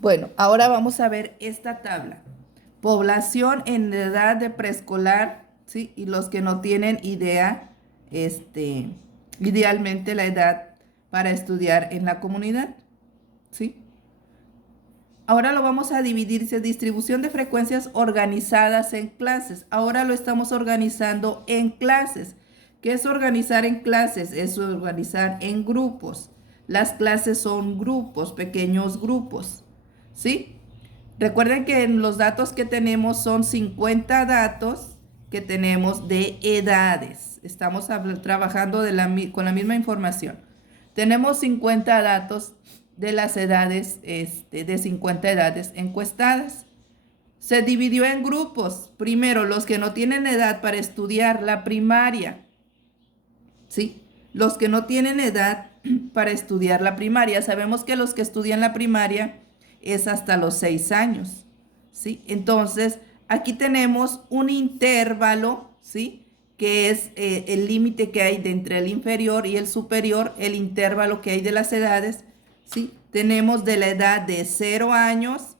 Bueno, ahora vamos a ver esta tabla. Población en edad de preescolar, ¿sí? Y los que no tienen idea, idealmente la edad para estudiar en la comunidad, ¿sí? Ahora lo vamos a dividir, dice distribución de frecuencias organizadas en clases. Ahora lo estamos organizando en clases. ¿Qué es organizar en clases? Es organizar en grupos. Las clases son grupos, pequeños grupos, ¿sí? Recuerden que en los datos que tenemos son 50 datos que tenemos de edades. Estamos trabajando con la misma información. Tenemos 50 datos de las edades, de 50 edades encuestadas. Se dividió en grupos. Primero, los que no tienen edad para estudiar la primaria, ¿sí? Los que no tienen edad para estudiar la primaria. Sabemos que los que estudian la primaria es hasta los 6 años, ¿sí? Entonces, aquí tenemos un intervalo, ¿sí? Que es el límite que hay de entre el inferior y el superior, el intervalo que hay de las edades, ¿sí? Tenemos de la edad de 0 años,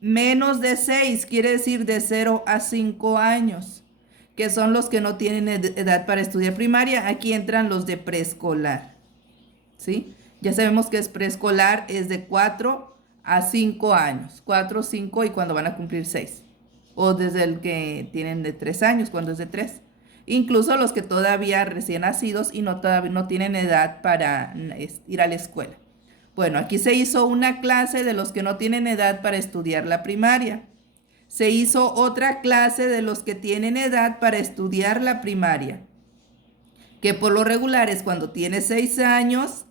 menos de 6, quiere decir de 0 a 5 años, que son los que no tienen edad para estudiar primaria. Aquí entran los de preescolar, ¿sí? Ya sabemos que es preescolar, es de 4 a 5 años, 4, 5 y cuando van a cumplir 6. O desde el que tienen de 3 años, cuando es de 3. Incluso los que todavía recién nacidos y todavía no tienen edad para ir a la escuela. Bueno, aquí se hizo una clase de los que no tienen edad para estudiar la primaria. Se hizo otra clase de los que tienen edad para estudiar la primaria, que por lo regular es cuando tiene 6 años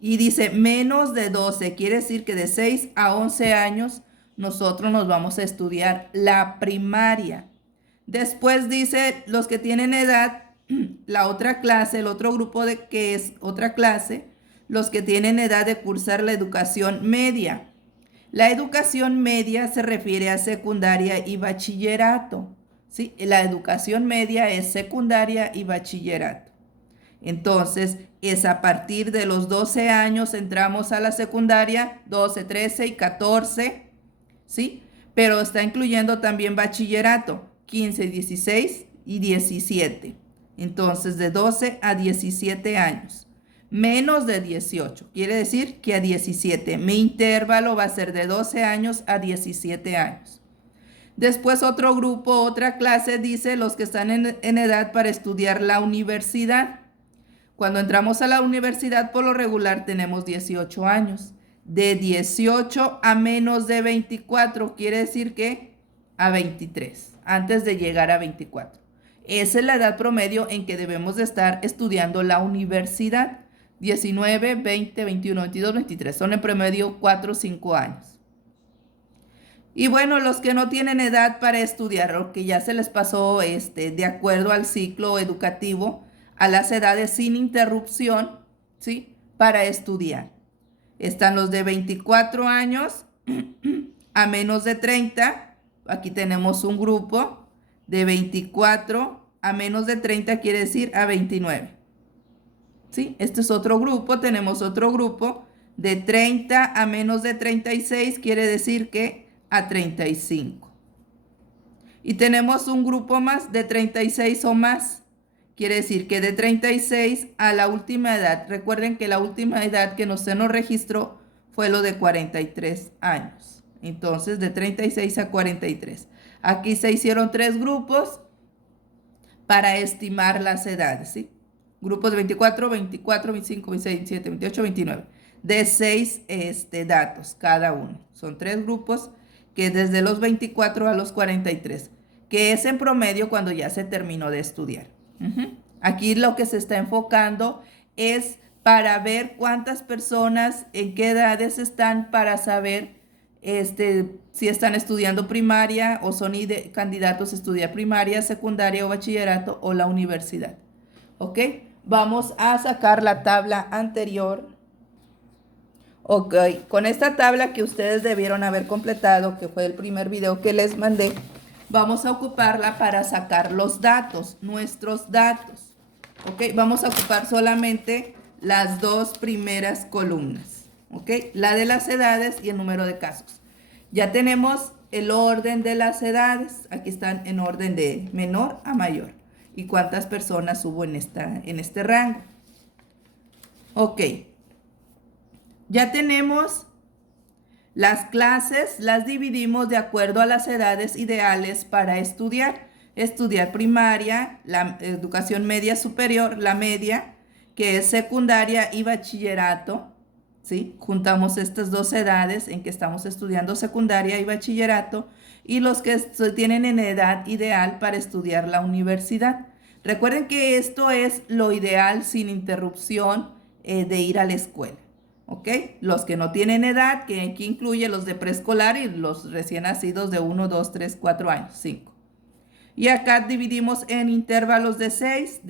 y dice menos de 12, quiere decir que de 6 a 11 años nosotros nos vamos a estudiar la primaria. Después dice los que tienen edad, la otra clase, el otro grupo de que es otra clase, los que tienen edad de cursar la educación media. La educación media se refiere a secundaria y bachillerato, ¿sí? La educación media es secundaria y bachillerato. Entonces, es a partir de los 12 años entramos a la secundaria, 12, 13 y 14, ¿sí? Pero está incluyendo también bachillerato, 15, 16 y 17. Entonces, de 12 a 17 años. Menos de 18, quiere decir que a 17. Mi intervalo va a ser de 12 años a 17 años. Después otro grupo, otra clase, dice los que están en edad para estudiar la universidad. Cuando entramos a la universidad, por lo regular, tenemos 18 años. De 18 a menos de 24, quiere decir que a 23, antes de llegar a 24. Esa es la edad promedio en que debemos de estar estudiando la universidad. 19, 20, 21, 22, 23. Son en promedio 4 o 5 años. Y bueno, los que no tienen edad para estudiar, o que ya se les pasó de acuerdo al ciclo educativo, a las edades sin interrupción, ¿sí? Para estudiar. Están los de 24 años a menos de 30. Aquí tenemos un grupo de 24 a menos de 30, quiere decir a 29. ¿Sí? Este es otro grupo. Tenemos otro grupo de 30 a menos de 36, quiere decir que a 35. Y tenemos un grupo más de 36 o más. Quiere decir que de 36 a la última edad. Recuerden que la última edad que se nos registró fue lo de 43 años. Entonces, de 36 a 43. Aquí se hicieron 3 grupos para estimar las edades, ¿sí? Grupos de 24, 24, 25, 26, 27, 28, 29. De 6 datos cada uno. Son 3 grupos que desde los 24 a los 43, que es en promedio cuando ya se terminó de estudiar. Aquí lo que se está enfocando es para ver cuántas personas, en qué edades están, para saber si están estudiando primaria o son candidatos a estudiar primaria, secundaria o bachillerato o la universidad. ¿Ok? Vamos a sacar la tabla anterior. Ok, con esta tabla que ustedes debieron haber completado, que fue el primer video que les mandé, vamos a ocuparla para sacar los datos, nuestros datos. Ok, vamos a ocupar solamente las 2 primeras columnas. ¿ok? La de las edades y el número de casos. Ya tenemos el orden de las edades. Aquí están en orden de menor a mayor. ¿Y cuántas personas hubo en este rango? Ok. Ya tenemos las clases, las dividimos de acuerdo a las edades ideales para estudiar. Estudiar primaria, la educación media superior, la media, que es secundaria y bachillerato. ¿Sí? Juntamos estas dos edades en que estamos estudiando secundaria y bachillerato y los que tienen en edad ideal para estudiar la universidad. Recuerden que esto es lo ideal sin interrupción de ir a la escuela. ¿Ok? Los que no tienen edad, que incluye los de preescolar y los recién nacidos de 1, 2, 3, 4 años, 5. Y acá dividimos en intervalos de 6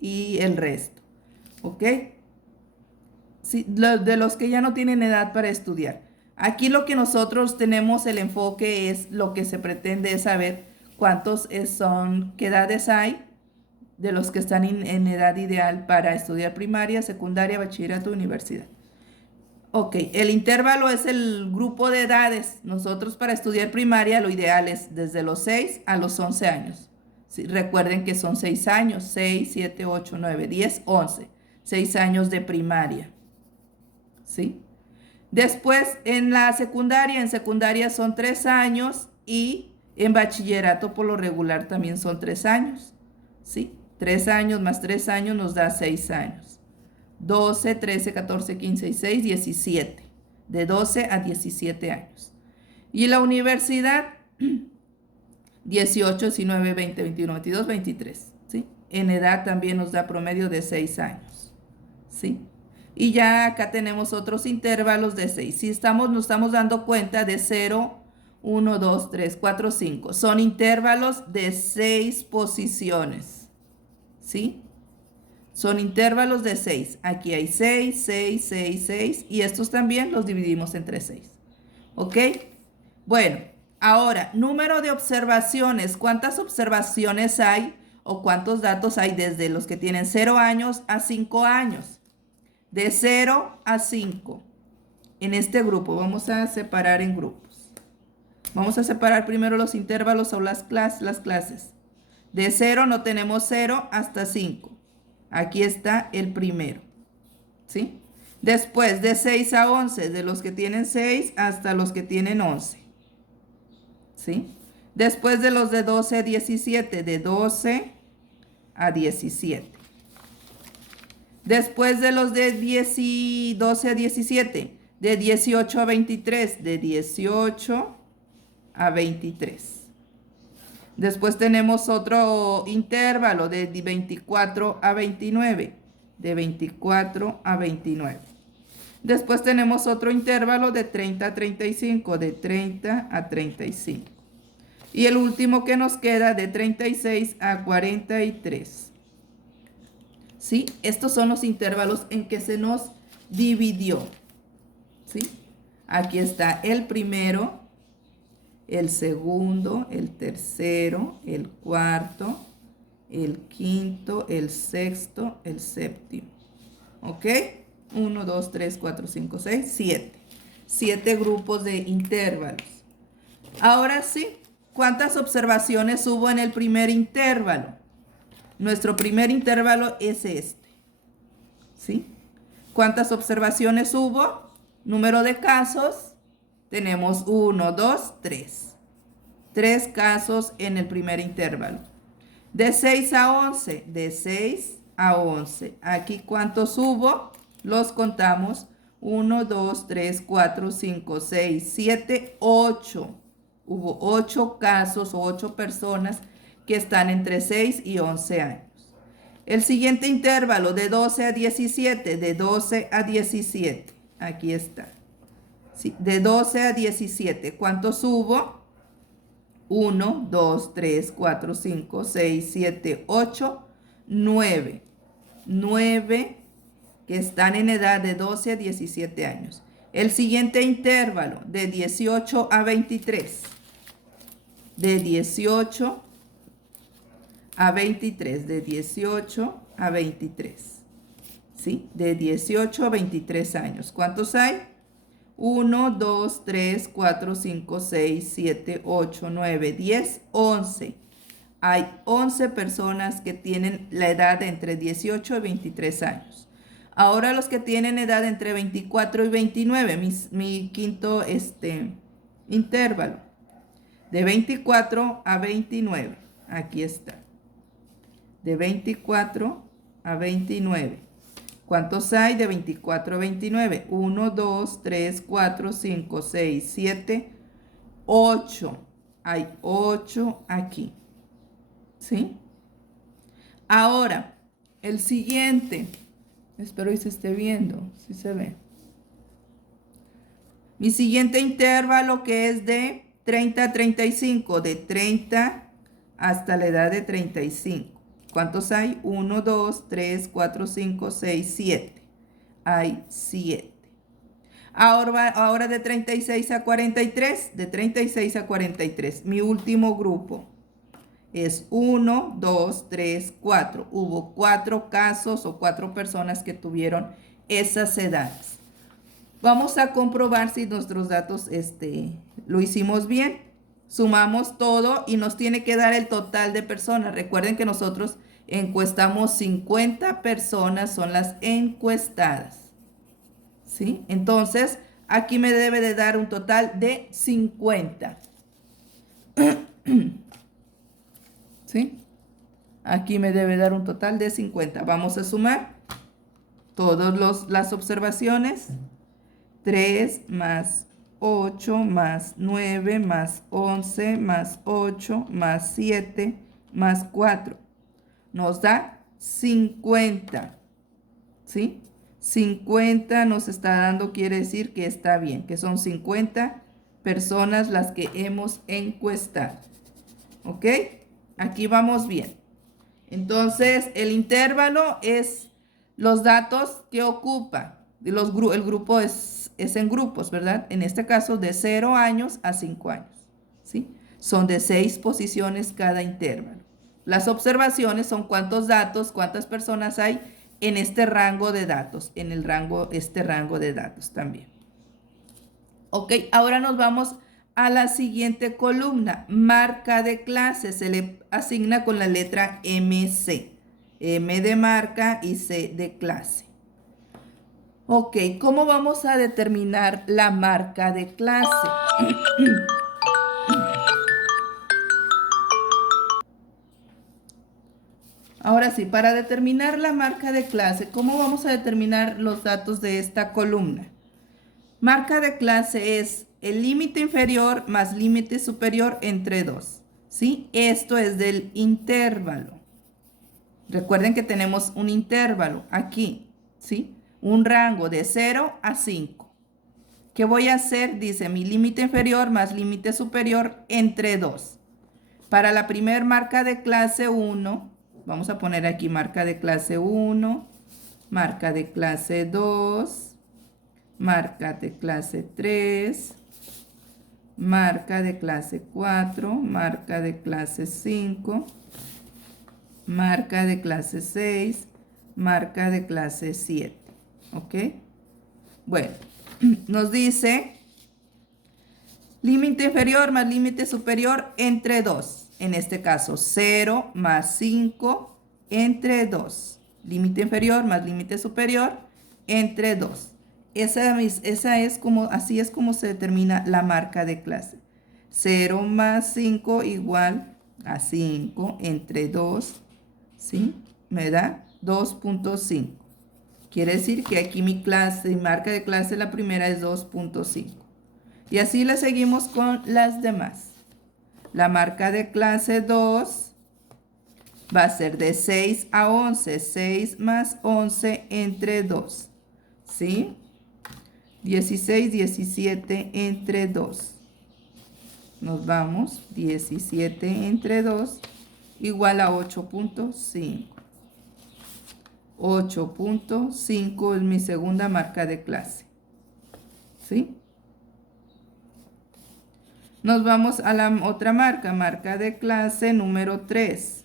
y el resto. ¿Ok? Sí, de los que ya no tienen edad para estudiar. Aquí lo que nosotros tenemos el enfoque es lo que se pretende es saber cuántos son, qué edades hay de los que están en edad ideal para estudiar primaria, secundaria, bachillerato, universidad. Ok, el intervalo es el grupo de edades. Nosotros para estudiar primaria lo ideal es desde los 6 a los 11 años. Sí, recuerden que son 6 años, 6, 7, 8, 9, 10, 11. 6 años de primaria. ¿Sí? Después en secundaria son 3 años y en bachillerato por lo regular también son 3 años. ¿Sí? 3 años más 3 años nos da 6 años. 12, 13, 14, 15, 16, 17. De 12 a 17 años. Y la universidad, 18, 19, 20, 21, 22, 23. ¿Sí? En edad también nos da promedio de 6 años. ¿Sí? Y ya acá tenemos otros intervalos de 6. Si nos estamos dando cuenta de 0, 1, 2, 3, 4, 5. Son intervalos de 6 posiciones. ¿Sí? Son intervalos de 6. Aquí hay 6, 6, 6, 6. Y estos también los dividimos entre 6. ¿Ok? Bueno, ahora, número de observaciones. ¿Cuántas observaciones hay o cuántos datos hay desde los que tienen 0 años a 5 años? De 0 a 5. En este grupo vamos a separar en grupos. Vamos a separar primero los intervalos o las clases. De 0 no tenemos 0 hasta 5. Aquí está el primero. ¿Sí? Después de 6 a 11, de los que tienen 6 hasta los que tienen 11. ¿Sí? Después de los de 12 a 17, de 12 a 17. Después de los de 12 a 17, de 18 a 23, de 18 a 23. Después tenemos otro intervalo de 24 a 29, de 24 a 29. Después tenemos otro intervalo de 30 a 35, de 30 a 35. Y el último que nos queda de 36 a 43. ¿Sí? Estos son los intervalos en que se nos dividió. ¿Sí? Aquí está el primero, el segundo, el tercero, el cuarto, el quinto, el sexto, el séptimo. ¿Ok? 1, 2, 3, 4, 5, 6, 7. 7 grupos de intervalos. Ahora sí, ¿cuántas observaciones hubo en el primer intervalo? Nuestro primer intervalo es este. ¿Sí? ¿Cuántas observaciones hubo? Número de casos. Tenemos 1, 2, 3. 3 casos en el primer intervalo. De 6 a 11. De 6 a 11. Aquí, ¿cuántos hubo? Los contamos. 1, 2, 3, 4, 5, 6, 7, 8. Hubo 8 casos o 8 personas que están entre 6 y 11 años. El siguiente intervalo de 12 a 17, de 12 a 17. Aquí está. Sí, de 12 a 17. ¿Cuántos hubo? 1, 2, 3, 4, 5, 6, 7, 8, 9. 9 que están en edad de 12 a 17 años. El siguiente intervalo de 18 a 23. De 18 a 23. De 18 a 23. ¿sí? De 18 a 23 años. ¿Cuántos hay? 1, 2, 3, 4, 5, 6, 7, 8, 9, 10, 11. Hay 11 personas que tienen la edad de entre 18 y 23 años. Ahora los que tienen edad entre 24 y 29, mi quinto intervalo. De 24 a 29. Aquí está. De 24 a 29. ¿Cuántos hay de 24 a 29? 1, 2, 3, 4, 5, 6, 7, 8. Hay 8 aquí. ¿Sí? Ahora, el siguiente. Espero y se esté viendo. Si se ve. Mi siguiente intervalo que es de 30 a 35. De 30 hasta la edad de 35. ¿Cuántos hay? 1, 2, 3, 4, 5, 6, 7. Hay 7. Ahora de 36 a 43. De 36 a 43. Mi último grupo es 1, 2, 3, 4. Hubo 4 casos o 4 personas que tuvieron esas edades. Vamos a comprobar si nuestros datos lo hicimos bien. Sumamos todo y nos tiene que dar el total de personas. Recuerden que nosotros encuestamos 50 personas, son las encuestadas. ¿Sí? Entonces, aquí me debe de dar un total de 50. ¿Sí? Aquí me debe dar un total de 50. Vamos a sumar todas las observaciones. 3 más 8 más 9 más 11 más 8 más 7 más 4. Nos da 50. ¿Sí? 50 nos está dando, quiere decir que está bien, que son 50 personas las que hemos encuestado. ¿Ok? Aquí vamos bien. Entonces, el intervalo es los datos que ocupa. El grupo es en grupos, ¿verdad? En este caso, de 0 años a 5 años. ¿Sí? Son de 6 posiciones cada intervalo. Las observaciones son cuántos datos, cuántas personas hay en este rango de datos, en el rango de datos también. Ok, ahora nos vamos a la siguiente columna, marca de clase, se le asigna con la letra MC. M de marca y C de clase. Ok, ¿cómo vamos a determinar la marca de clase? Ahora sí, para determinar la marca de clase, ¿cómo vamos a determinar los datos de esta columna? Marca de clase es el límite inferior más límite superior entre 2. ¿Sí? Esto es del intervalo. Recuerden que tenemos un intervalo aquí, ¿sí? Un rango de 0 a 5. ¿Qué voy a hacer? Dice mi límite inferior más límite superior entre 2. Para la primer marca de clase 1, vamos a poner aquí marca de clase 1, marca de clase 2, marca de clase 3, marca de clase 4, marca de clase 5, marca de clase 6, marca de clase 7. ¿Ok? Bueno, nos dice límite inferior más límite superior entre 2. En este caso, 0 más 5 entre 2. Límite inferior más límite superior entre 2. Así es como se determina la marca de clase. 0 más 5 igual a 5 entre 2. ¿Sí? Me da 2.5. Quiere decir que aquí mi marca de clase, la primera es 2.5. Y así le seguimos con las demás. La marca de clase 2 va a ser de 6 a 11. 6 más 11 entre 2. ¿Sí? 16, 17 entre 2. Nos vamos. 17 entre 2 igual a 8.5. 8.5 es mi segunda marca de clase. ¿Sí? Nos vamos a la otra marca de clase número 3.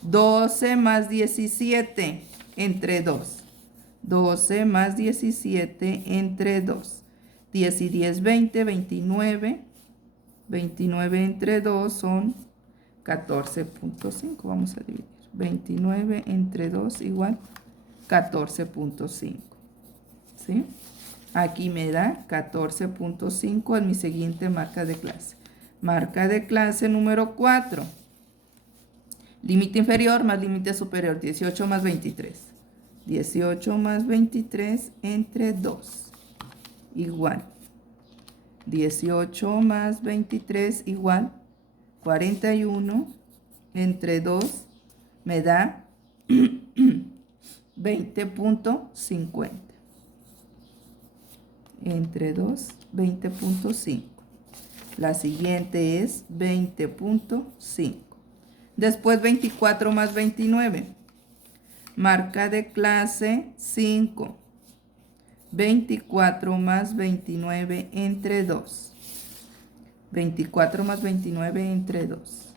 12 más 17 entre 2. 12 más 17 entre 2. 10 y 10, 20, 29. 29 entre 2 son 14.5. Vamos a dividir. 29 entre 2 igual 14.5. ¿Sí? Aquí me da 14.5 en mi siguiente marca de clase. Marca de clase número 4. Límite inferior más límite superior. 18 más 23. 18 más 23 entre 2. Igual. 18 más 23 igual 41 entre 2 me da 20.50. Entre 2, 20.5. La siguiente es 20.5. Después 24 más 29. Marca de clase 5. 24 más 29 entre 2. 24 más 29 entre 2.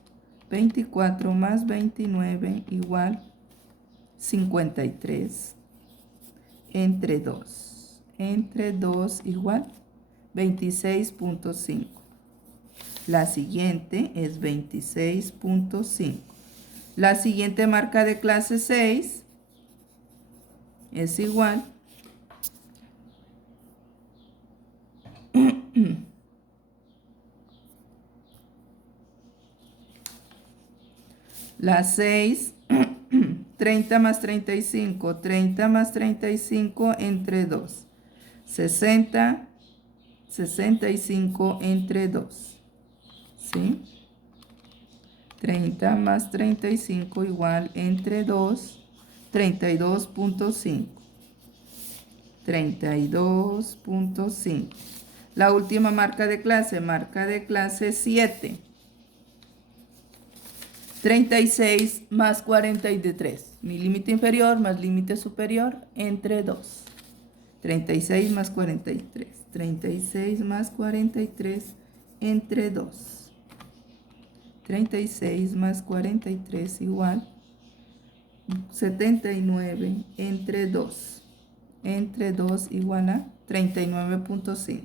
24 más 29 igual 53 entre 2. Entre 2 igual 26.5. La siguiente es 26.5. La siguiente marca de clase 6 es igual la 6, 30 más 35, 30 más 35 entre 2. 60, 65 entre 2. ¿Sí? 30 más 35 igual entre 2, 32.5. 32.5. La última marca de clase 7. 36 más 43. Mi límite inferior más límite superior entre 2. 36 más 43. 36 más 43 entre 2. 36 más 43 igual 79 entre 2. Entre 2 igual a 39.5.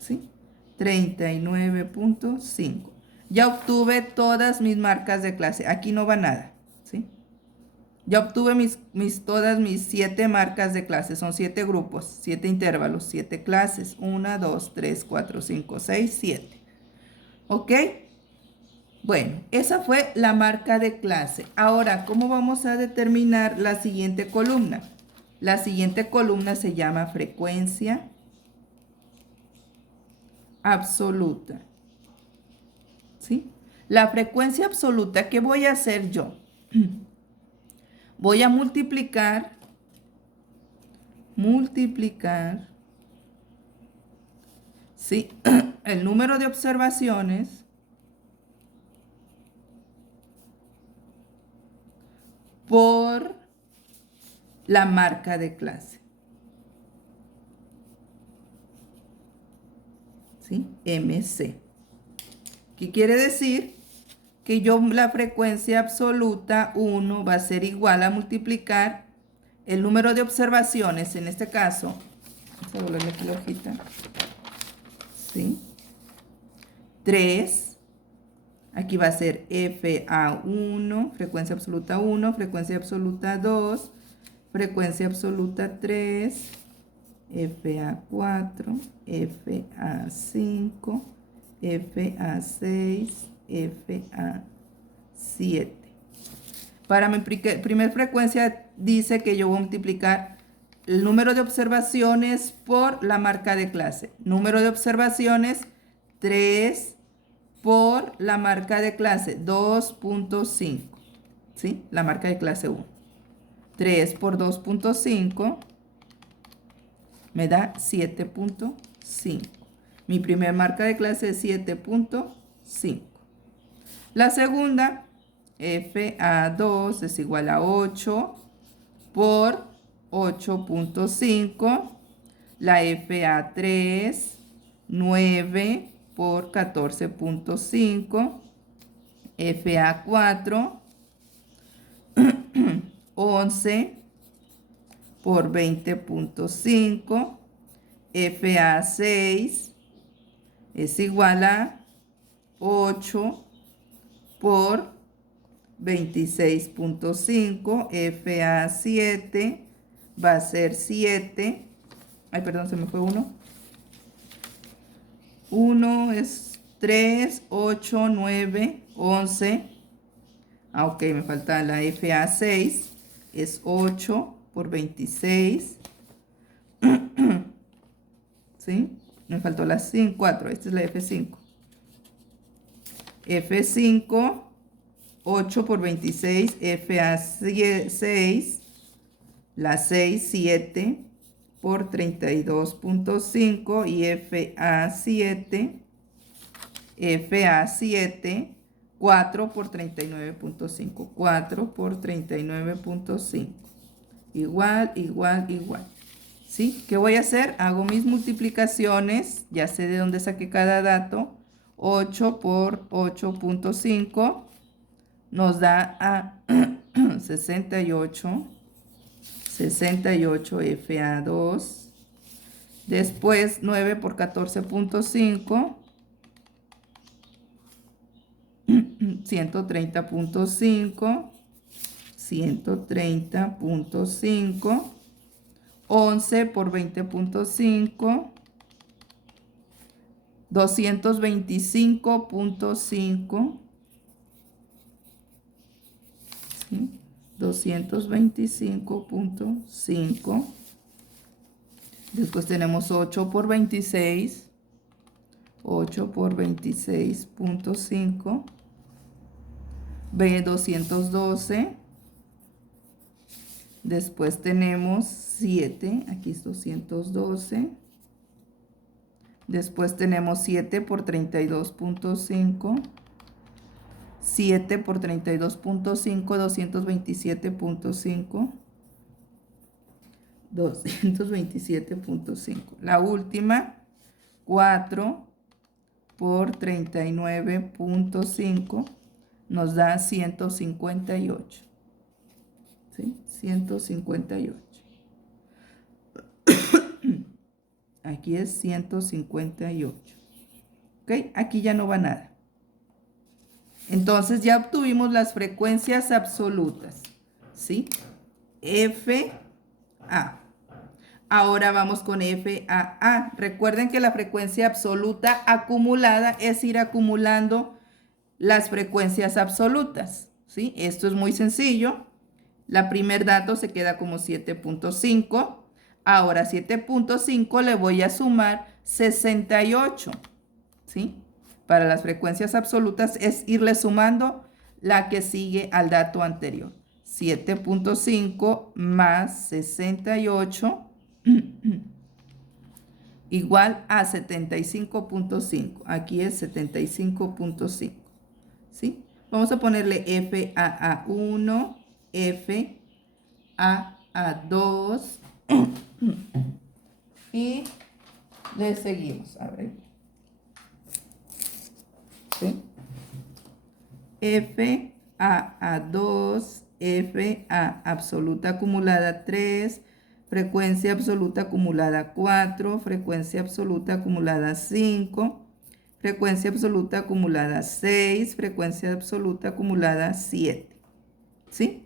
¿Sí? 39.5. Ya obtuve todas mis marcas de clase. Aquí no va nada. ¿Sí? Ya obtuve todas mis 7 marcas de clase. Son 7 grupos, 7 intervalos, 7 clases. 1, 2, 3, 4, 5, 6, 7. ¿Ok? Bueno, esa fue la marca de clase. Ahora, ¿cómo vamos a determinar la siguiente columna? La siguiente columna se llama frecuencia absoluta. ¿Sí? La frecuencia absoluta, ¿qué voy a hacer yo? Voy a multiplicar, ¿sí? El número de observaciones por la marca de clase. ¿Sí? MC. ¿Qué quiere decir? Que yo la frecuencia absoluta 1 va a ser igual a multiplicar el número de observaciones, en este caso, vamos a volverle aquí la hojita, ¿sí? 3, aquí va a ser FA1, frecuencia absoluta 1, frecuencia absoluta 2, frecuencia absoluta 3, FA4, FA5, FA6, FA7. Para mi primer frecuencia dice que yo voy a multiplicar el número de observaciones por la marca de clase. Número de observaciones 3 por la marca de clase 2.5. ¿Sí? La marca de clase 1. 3 por 2.5 me da 7.5. Mi primer marca de clase es 7.5. La segunda, FA2 es igual a 8 por 8.5. La FA3, 9 por 14.5. FA4, 11 por 20.5. FA6 es igual a 8 por 26.5. FA7 va a ser 7. Ay, perdón, se me fue uno. 1 es 3, 8, 9, 11. Ah, ok, me falta la FA6. Es 8 por 26. ¿Sí? Me faltó la 5, 4. Esta es la F5. F5, 8 por 26. FA6, la 6, 7 por 32.5. Y FA7, 4 por 39.5. 4 por 39.5. Igual, igual, igual. ¿Sí? ¿Qué voy a hacer? Hago mis multiplicaciones. Ya sé de dónde saqué cada dato. 8 por 8.5 nos da a 68. 68 FA2. Después 9 por 14.5. 130.5. 130.5. 11 por 20.5. 225.5. ¿Sí? 225.5. Después tenemos 8 por 26. 8 por 26.5. B 212. Después tenemos 7. Aquí es 212. Después tenemos 7 por 32.5. 7 por 32.5, 227.5. 227.5. La última, 4 por 39.5, nos da 158. ¿Sí? 158. Aquí es 158. ¿Ok? Aquí ya no va nada. Entonces ya obtuvimos las frecuencias absolutas. ¿Sí? FA. Ahora vamos con FAA. Recuerden que la frecuencia absoluta acumulada es ir acumulando las frecuencias absolutas. ¿Sí? Esto es muy sencillo. La primer dato se queda como 7.5. Ahora 7.5 le voy a sumar 68. ¿Sí? Para las frecuencias absolutas es irle sumando la que sigue al dato anterior. 7.5 más 68 igual a 75.5. Aquí es 75.5. ¿Sí? Vamos a ponerle FAA1, FAA2 y le seguimos. A ver. ¿Sí? FAA2, FA absoluta acumulada 3, frecuencia absoluta acumulada 4, frecuencia absoluta acumulada 5, frecuencia absoluta acumulada 6, frecuencia absoluta acumulada 7. ¿Sí?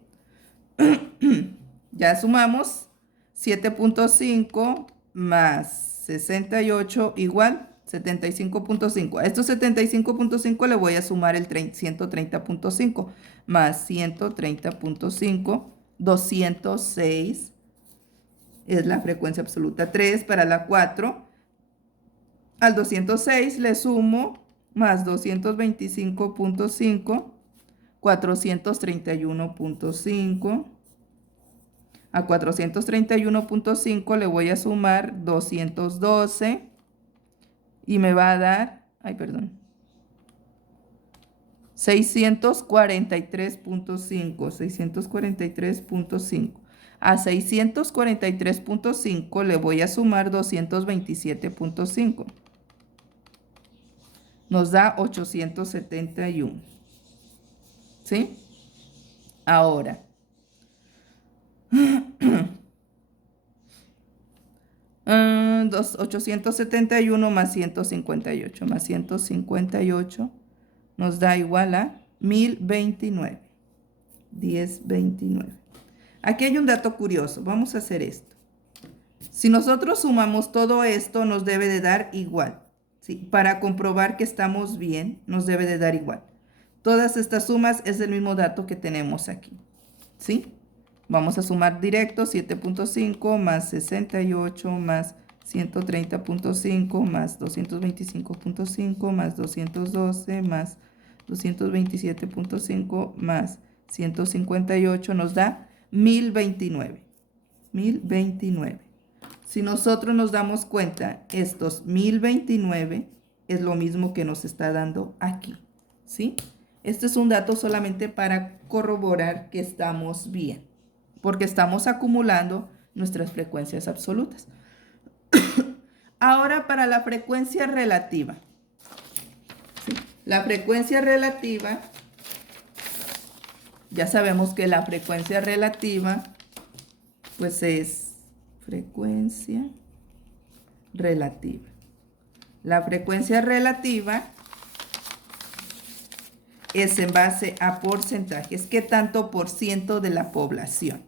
Ya sumamos 7.5 más 68 igual 75.5. A estos 75.5 le voy a sumar el 130.5 más 130.5, 206 es la frecuencia absoluta 3 para la 4. Al 206 le sumo más 225.5, 431.5. A 431.5 le voy a sumar 212 y me va a dar, ay, perdón, 643.5, 643.5. A 643.5 le voy a sumar 227.5. Nos da 871. ¿Sí? Ahora, 871 más 158 más 158 nos da igual a 1029. 1029. Aquí hay un dato curioso. Vamos a hacer esto. Si nosotros sumamos todo esto, nos debe de dar igual. ¿Sí? Para comprobar que estamos bien, nos debe de dar igual. Todas estas sumas es el mismo dato que tenemos aquí. ¿Sí? Vamos a sumar directo 7.5 más 68 más 130.5 más 225.5 más 212 más 227.5 más 158 nos da 1029. 1029. Si nosotros nos damos cuenta, estos 1029 es lo mismo que nos está dando aquí. ¿Sí? Este es un dato solamente para corroborar que estamos bien, porque estamos acumulando nuestras frecuencias absolutas. Ahora para la frecuencia relativa. ¿Sí? La frecuencia relativa, ya sabemos que la frecuencia relativa, pues es frecuencia relativa. La frecuencia relativa es en base a porcentajes. ¿Qué tanto por ciento de la población?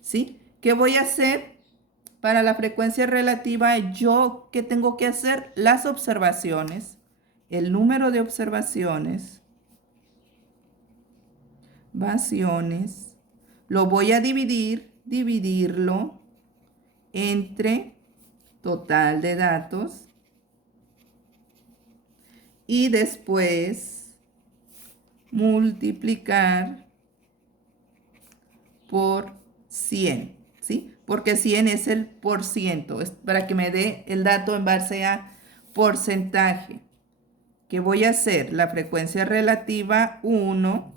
¿Sí? ¿Qué voy a hacer para la frecuencia relativa? Yo, ¿qué tengo que hacer? Las observaciones, el número de observaciones, lo voy a dividirlo entre total de datos y después multiplicar por 100, ¿sí? Porque 100 es el por ciento, es para que me dé el dato en base a porcentaje. ¿Qué voy a hacer? La frecuencia relativa 1,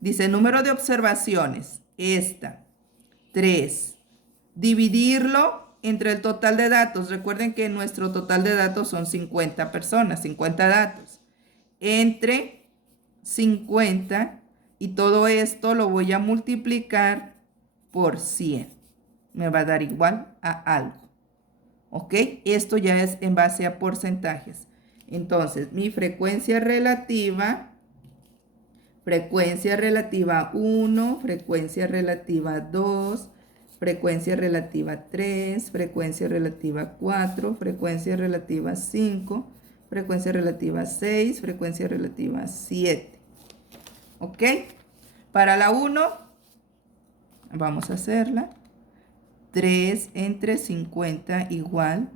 dice número de observaciones, esta, 3, dividirlo entre el total de datos. Recuerden que nuestro total de datos son 50 personas, 50 datos, entre 50, y todo esto lo voy a multiplicar por 100. Me va a dar igual a algo. ¿Ok? Esto ya es en base a porcentajes. Entonces, mi frecuencia relativa 1, frecuencia relativa 2, frecuencia relativa 3, frecuencia relativa 4, frecuencia relativa 5, frecuencia relativa 6, frecuencia relativa 7. ¿Ok? Para la 1, vamos a hacerla. 3 entre 50 igual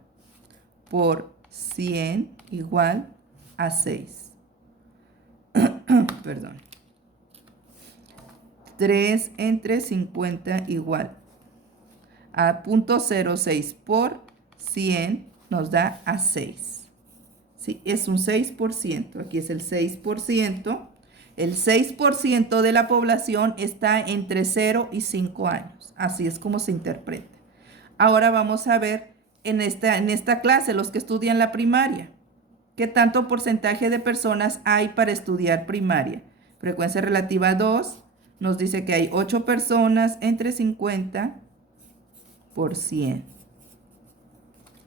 por 100 igual a 6. Perdón. 3 entre 50 igual a 0.06 por 100 nos da a 6. ¿Sí? Es un 6%. Aquí es el 6%. El 6% de la población está entre 0 y 5 años. Así es como se interpreta. Ahora vamos a ver en esta clase, los que estudian la primaria, ¿qué tanto porcentaje de personas hay para estudiar primaria? Frecuencia relativa 2 nos dice que hay 8 personas entre 50 por 100.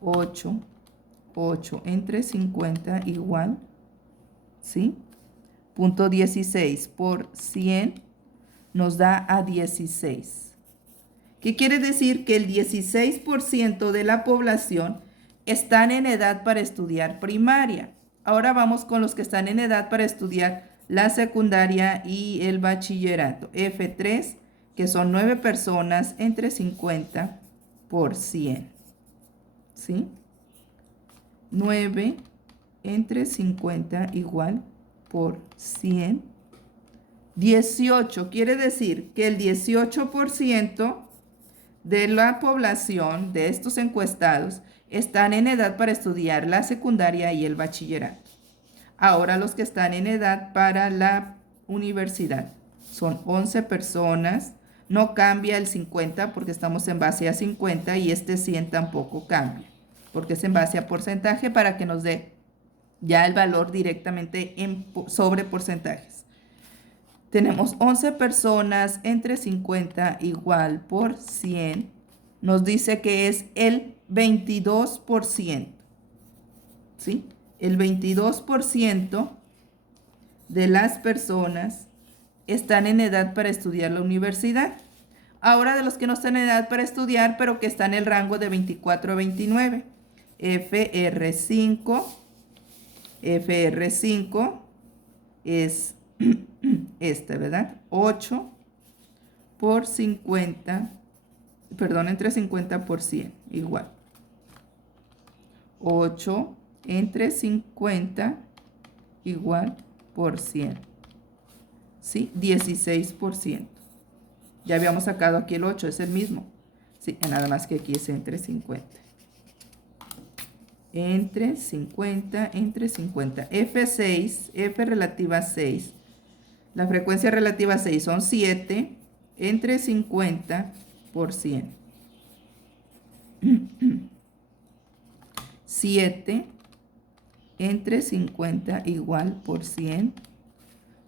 8 entre 50 igual, ¿sí? 0.16 por 100 nos da a 16. ¿Qué quiere decir? Que el 16% de la población están en edad para estudiar primaria. Ahora vamos con los que están en edad para estudiar la secundaria y el bachillerato. F3, que son 9 personas entre 50 por 100. ¿Sí? 9 entre 50 igual por 100. 18, quiere decir que el 18% de la población de estos encuestados están en edad para estudiar la secundaria y el bachillerato. Ahora los que están en edad para la universidad son 11 personas. No cambia el 50 porque estamos en base a 50 y este 100 tampoco cambia porque es en base a porcentaje para que nos dé ya el valor directamente sobre porcentajes. Tenemos 11 personas entre 50 igual por 100 nos dice que es el 22%. ¿Sí? El 22% de las personas están en edad para estudiar la universidad. Ahora, de los que no están en edad para estudiar, pero que están en el rango de 24 a 29. FR5 es este, ¿verdad? 8 por 50, perdón, entre 50 por 100, igual. 8 entre 50 igual por 100. ¿Sí? 16%. Ya habíamos sacado aquí el 8, es el mismo. Sí, nada más que aquí es entre 50. Entre 50, entre 50. F6, F relativa a 6. La frecuencia relativa a 6 son 7 entre 50 por 100. 7 entre 50 igual por 100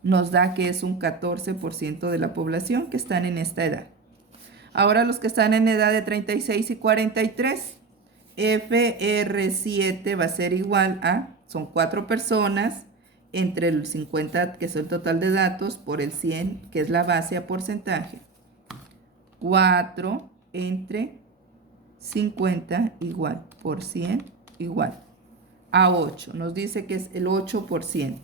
nos da que es un 14% de la población que están en esta edad. Ahora los que están en edad de 36 y 43, FR7 va a ser igual a, son 4 personas, entre el 50, que es el total de datos, por el 100, que es la base a porcentaje. 4 entre 50 igual por 100 igual a 8. Nos dice que es el 8%.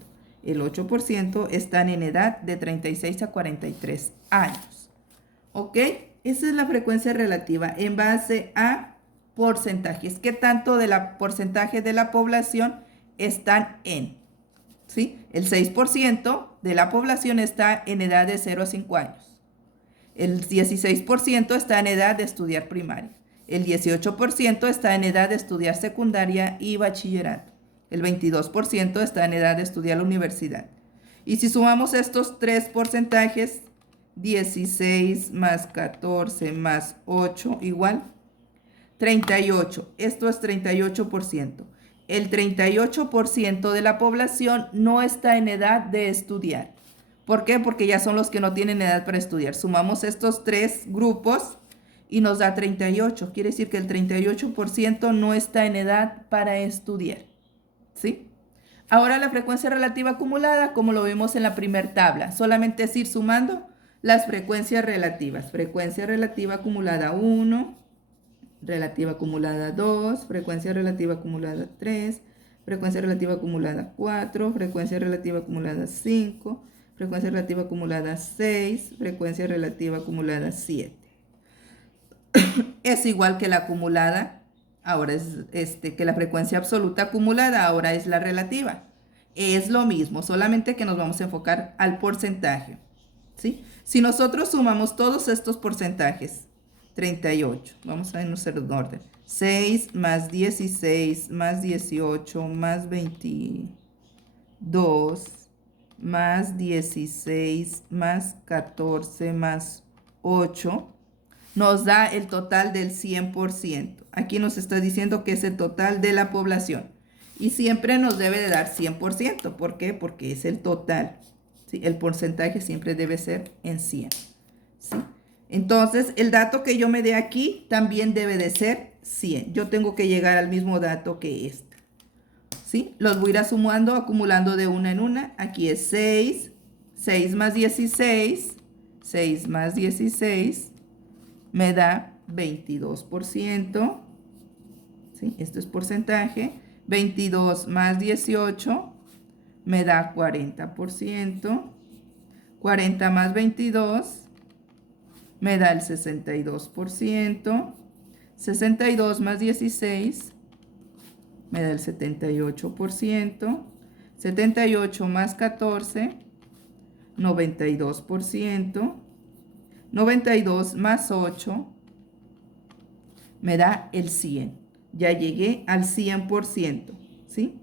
El 8% están en edad de 36 a 43 años. ¿Ok? Esa es la frecuencia relativa en base a porcentajes. ¿Qué tanto de la porcentaje de la población están en? ¿Sí? El 6% de la población está en edad de 0 a 5 años. El 16% está en edad de estudiar primaria. El 18% está en edad de estudiar secundaria y bachillerato. El 22% está en edad de estudiar la universidad. Y si sumamos estos tres porcentajes, 16 más 14 más 8 igual 38. Esto es 38%. El 38% de la población no está en edad de estudiar. ¿Por qué? Porque ya son los que no tienen edad para estudiar. Sumamos estos tres grupos y nos da 38. Quiere decir que el 38% no está en edad para estudiar. ¿Sí? Ahora la frecuencia relativa acumulada, como lo vimos en la primera tabla. Solamente es ir sumando las frecuencias relativas. Frecuencia relativa acumulada 1, relativa acumulada 2, frecuencia relativa acumulada 3, frecuencia relativa acumulada 4, frecuencia relativa acumulada 5, frecuencia relativa acumulada 6, frecuencia relativa acumulada 7. Es igual que la acumulada, ahora es que la frecuencia absoluta acumulada, ahora es la relativa. Es lo mismo, solamente que nos vamos a enfocar al porcentaje. ¿Sí? Si nosotros sumamos todos estos porcentajes, 38, vamos a irnos en orden. 6 más 16 más 18 más 22 más 16 más 14 más 8 nos da el total del 100%. Aquí nos está diciendo que es el total de la población. Y siempre nos debe de dar 100%. ¿Por qué? Porque es el total. ¿Sí? El porcentaje siempre debe ser en 100. ¿Sí? Entonces, el dato que yo me dé aquí también debe de ser 100. Yo tengo que llegar al mismo dato que este. ¿Sí? Los voy a ir sumando, acumulando de una en una. Aquí es 6. 6 más 16. 6 más 16 me da 22%. ¿Sí? Esto es porcentaje. 22 más 18 me da 40%. 40 más 22 me da el 62%. 62 más 16 me da el 78%. 78 más 14, 92%. 92 más 8 me da el 100. Ya llegué al 100%, ¿sí?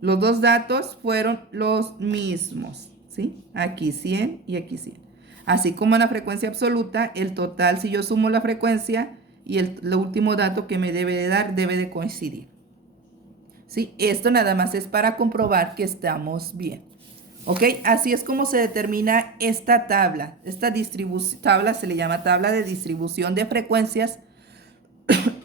Los dos datos fueron los mismos, ¿sí? Aquí 100 y aquí 100. Así como en la frecuencia absoluta, el total, si yo sumo la frecuencia y el último dato que me debe de dar, debe de coincidir. ¿Sí? Esto nada más es para comprobar que estamos bien. ¿Ok? Así es como se determina esta tabla. Esta tabla se le llama tabla de distribución de frecuencias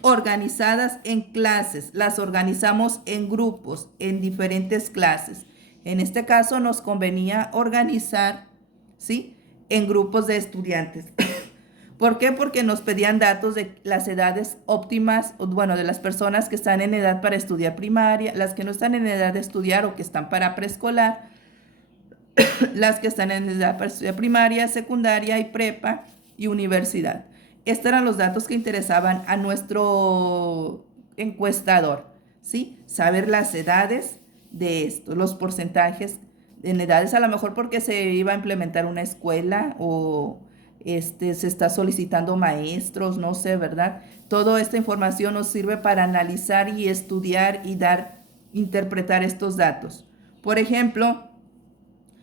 organizadas en clases, las organizamos en grupos, en diferentes clases. En este caso nos convenía organizar, ¿sí?, en grupos de estudiantes. ¿Por qué? Porque nos pedían datos de las edades óptimas, bueno, de las personas que están en edad para estudiar primaria, las que no están en edad de estudiar o que están para preescolar, las que están en edad para estudiar primaria, secundaria y prepa y universidad. Estos eran los datos que interesaban a nuestro encuestador, ¿sí? Saber las edades de esto, los porcentajes en edades, a lo mejor porque se iba a implementar una escuela o se está solicitando maestros, no sé, ¿verdad? Toda esta información nos sirve para analizar y estudiar y interpretar estos datos. Por ejemplo,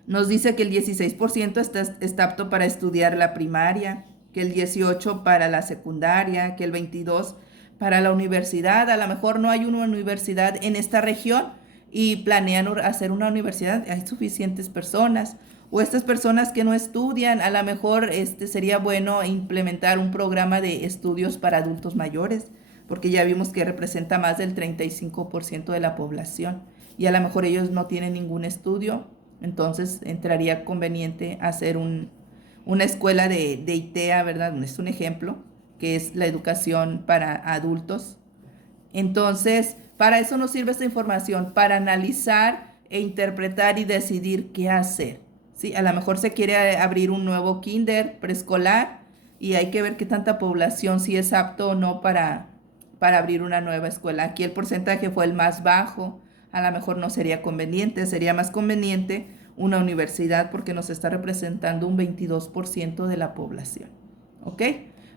nos dice que el 16% está apto para estudiar la primaria, que el 18% para la secundaria, que el 22% para la universidad. A lo mejor no hay una universidad en esta región y planean hacer una universidad. Hay suficientes personas. O estas personas que no estudian, a lo mejor sería bueno implementar un programa de estudios para adultos mayores, porque ya vimos que representa más del 35% de la población. Y a lo mejor ellos no tienen ningún estudio. Entonces entraría conveniente hacer una escuela de ITEA, ¿verdad? Es un ejemplo, que es la educación para adultos. Entonces, para eso nos sirve esta información, para analizar e interpretar y decidir qué hacer, ¿sí? A lo mejor se quiere abrir un nuevo kinder preescolar y hay que ver qué tanta población, si es apto o no para abrir una nueva escuela. Aquí el porcentaje fue el más bajo. A lo mejor no sería conveniente, sería más conveniente una universidad porque nos está representando un 22% de la población. ¿Ok?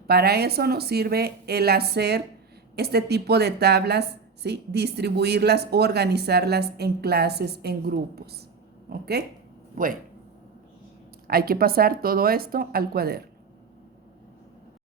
Para eso nos sirve el hacer este tipo de tablas, ¿sí? Distribuirlas o organizarlas en clases, en grupos. ¿Ok? Bueno, hay que pasar todo esto al cuaderno.